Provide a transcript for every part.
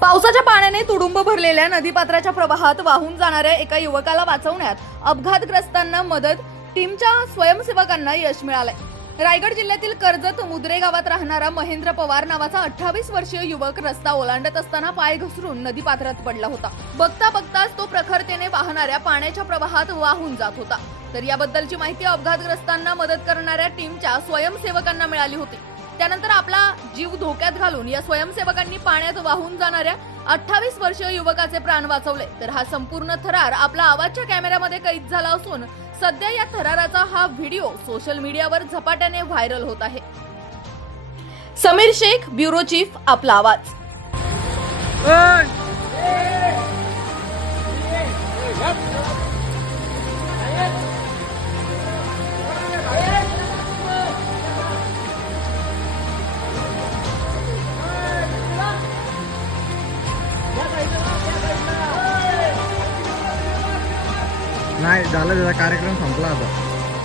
पावसाच्या पाण्याने तुडुंब भरलेल्या नदीपात्राच्या प्रवाहात वाहून जाणाऱ्या एका युवकाला वाचवण्यात अपघातग्रस्तांना मदत टीमच्या स्वयंसेवकांना यश मिळालंय. रायगड जिल्ह्यातील कर्जत मुद्रे गावात राहणारा महेंद्र पवार नावाचा अठ्ठावीस वर्षीय युवक रस्ता ओलांडत असताना पाय घसरून नदीपात्रात पडला होता. बघता बघताच तो प्रखरतेने वाहणाऱ्या पाण्याच्या प्रवाहात वाहून जात होता. तर याबद्दलची माहिती अपघातग्रस्तांना मदत करणाऱ्या टीमच्या स्वयंसेवकांना मिळाली होती. त्यानंतर आपला जीव धोक्यात घालून या स्वयंसेवकांनी पाण्यात वाहून जाणाऱ्या अठ्ठावीस वर्षीय युवकाचे प्राण वाचवले. तर हा संपूर्ण थरार आपला आवाजच्या कॅमेऱ्यामध्ये कैद झाला असून सध्या या थराराचा हा व्हिडिओ सोशल मीडियावर झपाट्याने व्हायरल होत आहे. समीर शेख ब्युरो चीफ आपला आवाज. नाही झालं त्याचा कार्यक्रम संपला आता.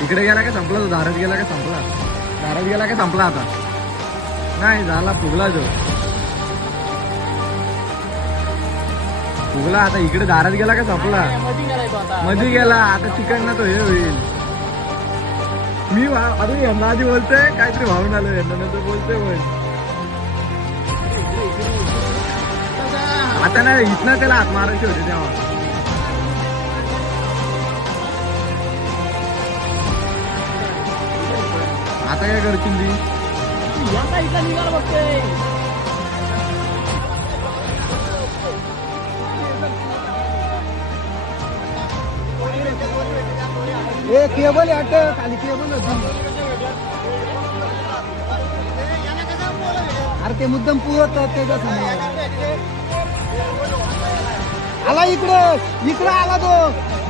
इकडे गेला का संपला तो दारात गेला का संपला. दारात गेला का संपला आता. नाही झाला फुगला तो. फुगला आता इकडे दारात गेला का संपला. मध्ये गेला आता तिकडनं तो हे होईल. मी अजून यांना आधी बोलतोय काहीतरी भावून आलो यांना नंतर बोलतोय पण आता नाही इथनं त्याला हात मारायचे होते तेव्हा. आता काय करशील ती ए केबल अट खाली केबल अरे ते मुद्दाम पुरत त्याच्यासमोर आला इकडं इकडं आला तो.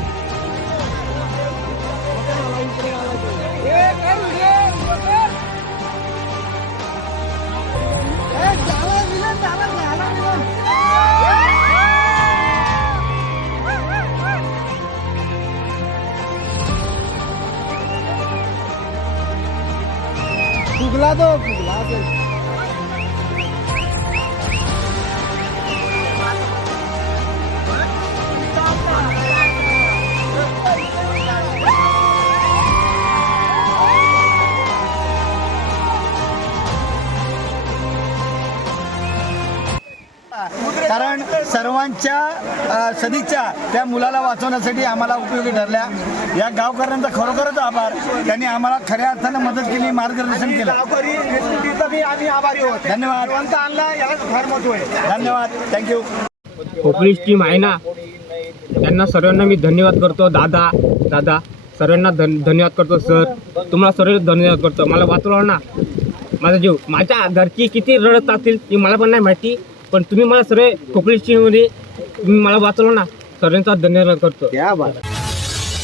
फुगला तो फुगला तो. कारण सर्वांच्या सदिच्छा त्या मुलाला वाचवण्यासाठी आम्हाला उपयोगी ठरल्या. या गावकऱ्यांचा खरोखरच आभार. त्यांनी आम्हाला खऱ्या अर्थानं मदत केली मार्गदर्शन केलं. धन्यवाद. धन्यवाद. थँक्यू पोलीस टीम आहे ना? त्यांना सर्वांना मी धन्यवाद करतो. दादा दादा सर्वांना धन धन्यवाद करतो सर. तुम्हाला सर्व धन्यवाद करतो. मला वाचवलं ना? माझा जीव. माझ्या घरची किती रडत असतील ती मला पण नाही माहिती. पण तुम्ही मला सर्व पोलीस टीममध्ये तुम्ही मला वाचवलं ना सर्वांचा धन्यवाद करतो. त्या बाबा